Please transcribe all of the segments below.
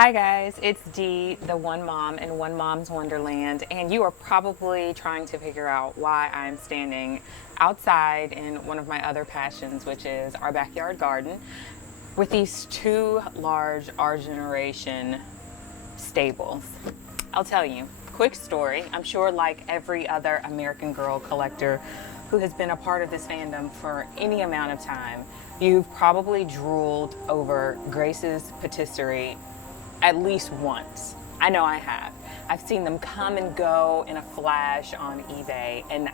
Hi guys, it's Dee, the one mom in One Mom's Wonderland, and you are probably trying to figure out why I'm standing outside in one of my other passions, which is our backyard garden, with these two large our generation stables. I'll tell you, quick story. I'm sure like every other American Girl collector who has been a part of this fandom for any amount of time, you've probably drooled over Grace's Patisserie at least once. I know I have. I've seen them come and go in a flash on eBay, and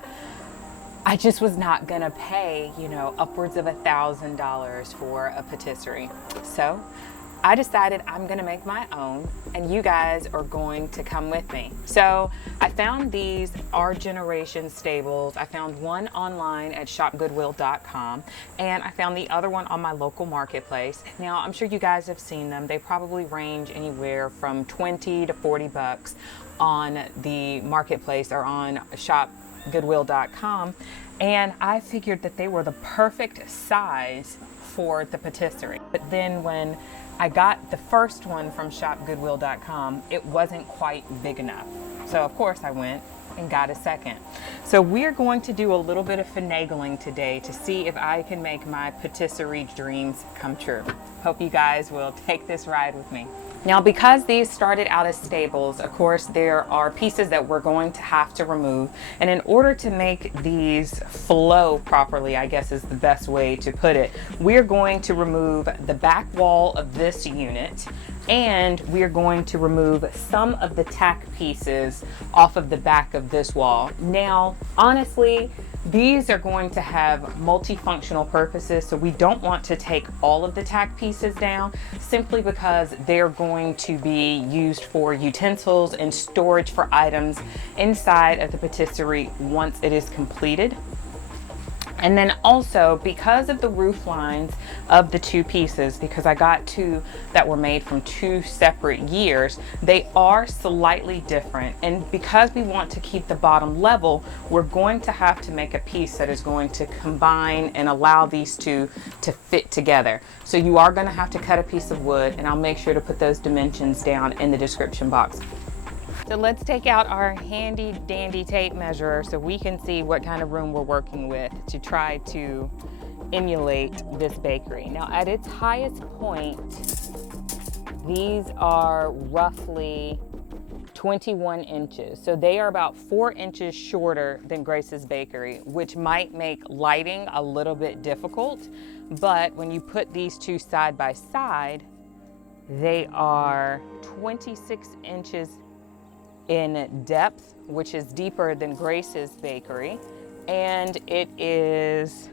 I just was not gonna pay, upwards of $1,000 for a patisserie. So I decided I'm gonna make my own, and you guys are going to come with me. So I found these Our Generation stables. I found one online at shopgoodwill.com, and I found the other one on my local marketplace. Now, I'm sure you guys have seen them. They probably range anywhere from 20 to 40 bucks on the marketplace or on shopgoodwill.com. And I figured that they were the perfect size for the patisserie. But then when I got the first one from shopgoodwill.com, it wasn't quite big enough. So of course I went and got a second. So we're going to do a little bit of finagling today to see if I can make my patisserie dreams come true. Hope you guys will take this ride with me. Now, because these started out as stables, of course, there are pieces that we're going to have to remove. And in order to make these flow properly, I guess is the best way to put it, we're going to remove the back wall of this unit, and we're going to remove some of the tack pieces off of the back of this wall. Now, honestly, these are going to have multifunctional purposes, so we don't want to take all of the tack pieces down simply because they're going to be used for utensils and storage for items inside of the patisserie once it is completed. And then also, because of the roof lines of the two pieces, because I got two that were made from two separate years, they are slightly different. And because we want to keep the bottom level, we're going to have to make a piece that is going to combine and allow these two to fit together. So you are going to have to cut a piece of wood, and I'll make sure to put those dimensions down in the description box. So let's take out our handy dandy tape measure so we can see what kind of room we're working with to try to emulate this bakery. Now, at its highest point, these are roughly 21 inches. So they are about 4 inches shorter than Grace's Bakery, which might make lighting a little bit difficult. But when you put these two side by side, they are 26 inches in depth, which is deeper than Grace's Bakery, and it is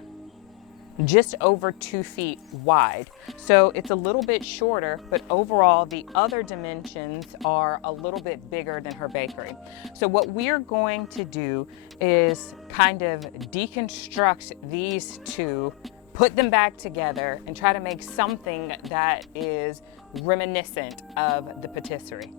just over 2 feet wide. So it's a little bit shorter, but overall the other dimensions are a little bit bigger than her bakery. So what we're going to do is kind of deconstruct these two, put them back together, and try to make something that is reminiscent of the patisserie.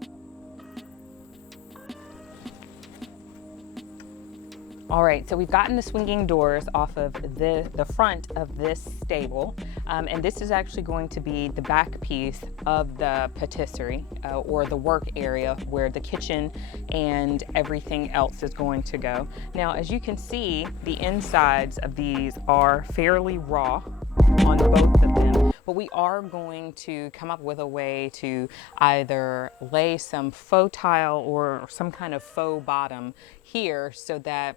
All right, so we've gotten the swinging doors off of the front of this stable, and this is actually going to be the back piece of the patisserie, or the work area where the kitchen and everything else is going to go. Now, as you can see, the insides of these are fairly raw on both of them, but we are going to come up with a way to either lay some faux tile or some kind of faux bottom here so that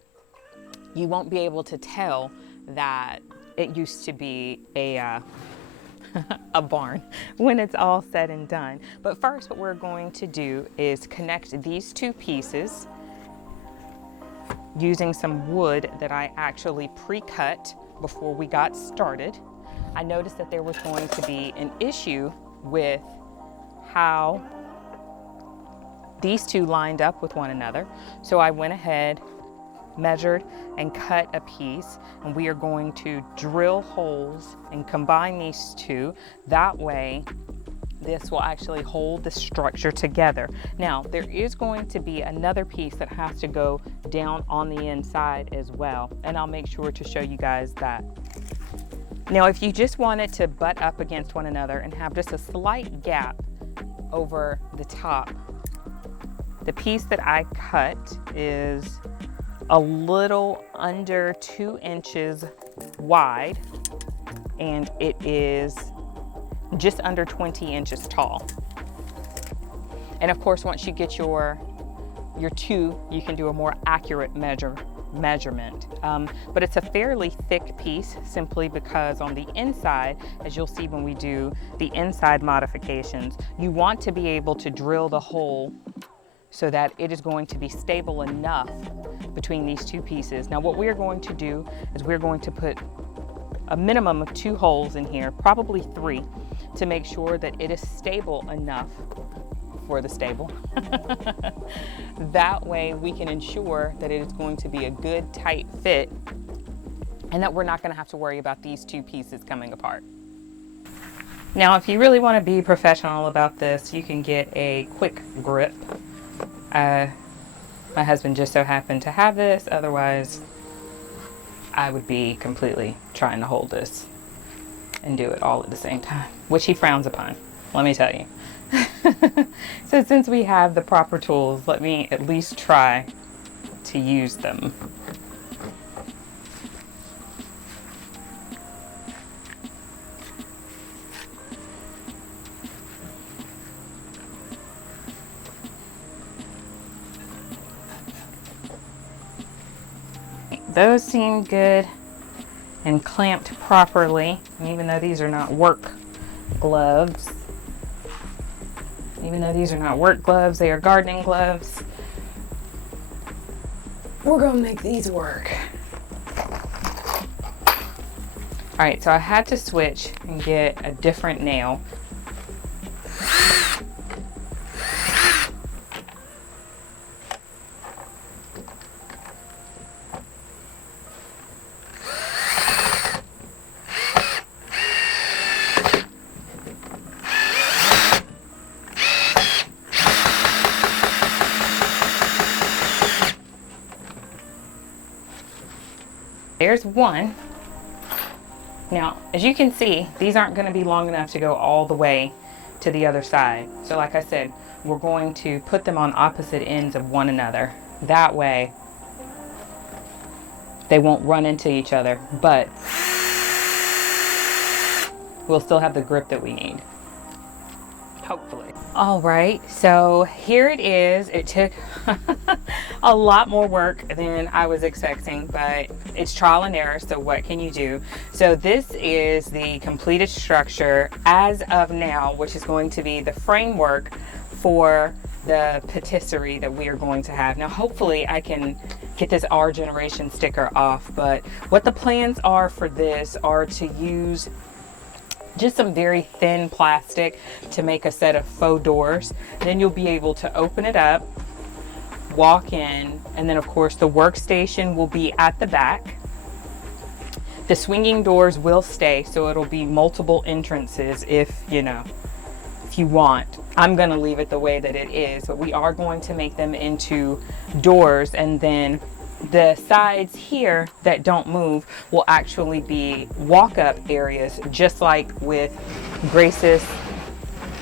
you won't be able to tell that it used to be a barn when it's all said and done. But first, what we're going to do is connect these two pieces using some wood that I actually pre-cut before we got started. I noticed that there was going to be an issue with how these two lined up with one another. So I went ahead, measured, and cut a piece, and we are going to drill holes and combine these two. That way this will actually hold the structure together. Now, there is going to be another piece that has to go down on the inside as well, and I'll make sure to show you guys that. Now, if you just wanted to butt up against one another and have just a slight gap, over the top. The piece that I cut is a little under 2 inches wide, and it is just under 20 inches tall. And of course, once you get your 2, you can do a more accurate measurement. But it's a fairly thick piece simply because on the inside, as you'll see when we do the inside modifications, you want to be able to drill the hole so that it is going to be stable enough between these 2 pieces. Now what we are going to do is we're going to put a minimum of 2 holes in here, probably 3, to make sure that it is stable enough for the stable. That way we can ensure that it is going to be a good tight fit and that we're not going to have to worry about these 2 pieces coming apart. Now if you really want to be professional about this, you can get a quick grip. My husband just so happened to have this, otherwise I would be completely trying to hold this and do it all at the same time, which he frowns upon, let me tell you. So since we have the proper tools, let me at least try to use them. Those seem good and clamped properly, and even though these are not work gloves, they are gardening gloves. We're gonna make these work. All right, so I had to switch and get a different nail. There's one. Now, as you can see, these aren't going to be long enough to go all the way to the other side. So like I said, we're going to put them on opposite ends of one another. That way, they won't run into each other, but we'll still have the grip that we need. Hopefully. All right, so here it is. It took a lot more work than I was expecting, but it's trial and error, so what can you do? So this is the completed structure as of now, which is going to be the framework for the patisserie that we are going to have. Now, hopefully I can get this Our Generation sticker off, but what the plans are for this are to use just some very thin plastic to make a set of faux doors. Then you'll be able to open it up, walk in, and then of course the workstation will be at the back. The swinging doors will stay, so it'll be multiple entrances if you want. I'm going to leave it the way that it is, but we are going to make them into doors, and then the sides here that don't move will actually be walk-up areas, just like with Grace's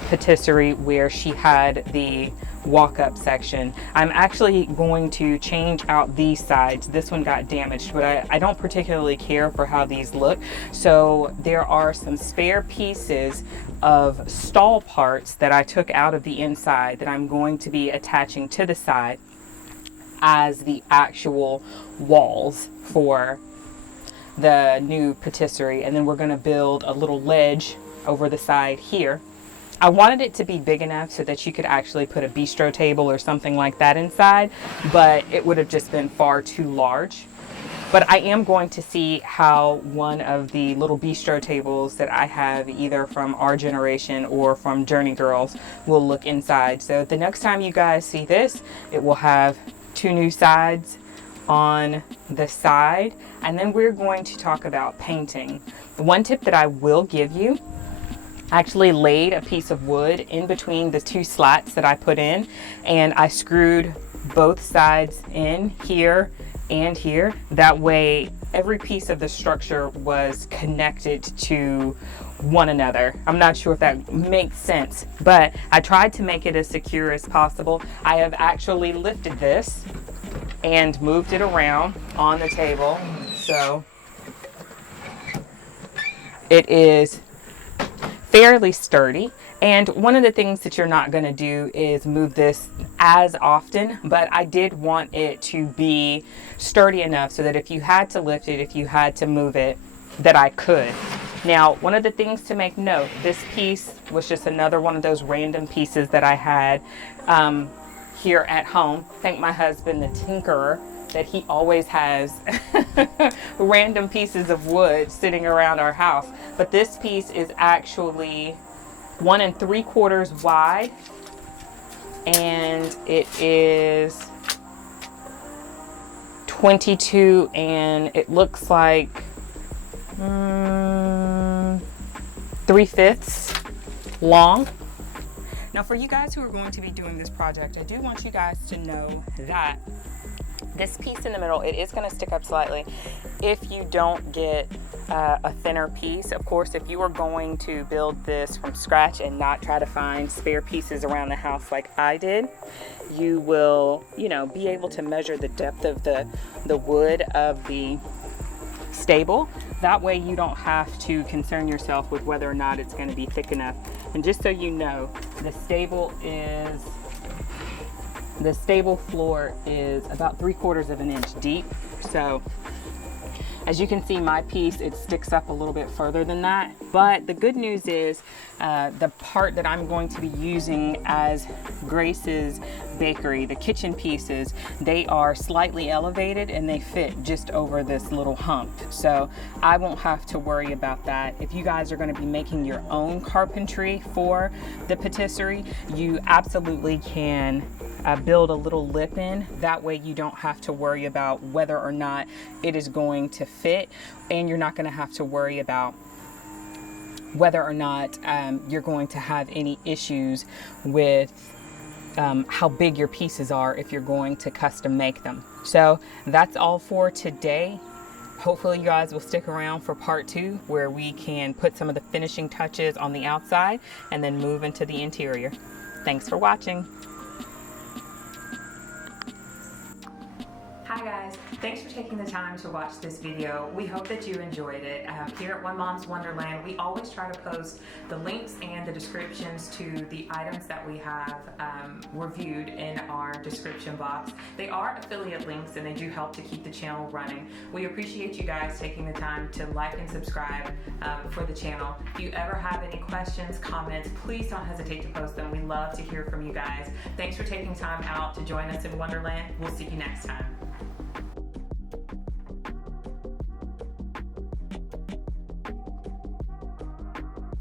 patisserie where she had the walk-up section. I'm actually going to change out these sides. This one got damaged, but I don't particularly care for how these look. So there are some spare pieces of stall parts that I took out of the inside that I'm going to be attaching to the side as the actual walls for the new patisserie. And then we're going to build a little ledge over the side here. I wanted it to be big enough so that you could actually put a bistro table or something like that inside, but it would have just been far too large. But I am going to see how one of the little bistro tables that I have either from Our Generation or from Journey Girls will look inside. So the next time you guys see this, it will have 2 new sides on the side. And then we're going to talk about painting. One tip that I will give you, I actually laid a piece of wood in between the 2 slats that I put in, and I screwed both sides in here and here. That way every piece of the structure was connected to one another. I'm not sure if that makes sense, but I tried to make it as secure as possible. I have actually lifted this and moved it around on the table, so it is fairly sturdy. And one of the things that you're not going to do is move this as often, but I did want it to be sturdy enough so that if you had to lift it, if you had to move it, that I could. Now, one of the things to make note, this piece was just another one of those random pieces that I had here at home. Thank my husband, the tinkerer, that he always has random pieces of wood sitting around our house. But this piece is actually 1 3/4 wide, and it is 22, and it looks like 3/5 long. Now, for you guys who are going to be doing this project, I do want you guys to know that this piece in the middle, it is going to stick up slightly if you don't get a thinner piece. Of course, if you are going to build this from scratch and not try to find spare pieces around the house like I did, you will, be able to measure the depth of the wood of the stable. That way you don't have to concern yourself with whether or not it's going to be thick enough. And just so you know, the stable floor is about 3/4 of an inch deep. So as you can see, my piece, it sticks up a little bit further than that. But the good news is the part that I'm going to be using as Grace's bakery, the kitchen pieces, they are slightly elevated and they fit just over this little hump. So I won't have to worry about that. If you guys are going to be making your own carpentry for the patisserie, you absolutely can build a little lip in. That way you don't have to worry about whether or not it is going to fit, and you're not going to have to worry about whether or not you're going to have any issues with how big your pieces are if you're going to custom make them. So that's all for today. Hopefully you guys will stick around for part 2, where we can put some of the finishing touches on the outside and then move into the interior. Thanks for watching. Hi guys, thanks for taking the time to watch this video. We hope that you enjoyed it. Here at One Mom's Wonderland, we always try to post the links and the descriptions to the items that we have reviewed in our description box. They are affiliate links and they do help to keep the channel running. We appreciate you guys taking the time to like and subscribe for the channel. If you ever have any questions, comments, please don't hesitate to post them. We love to hear from you guys. Thanks for taking time out to join us in Wonderland. We'll see you next time.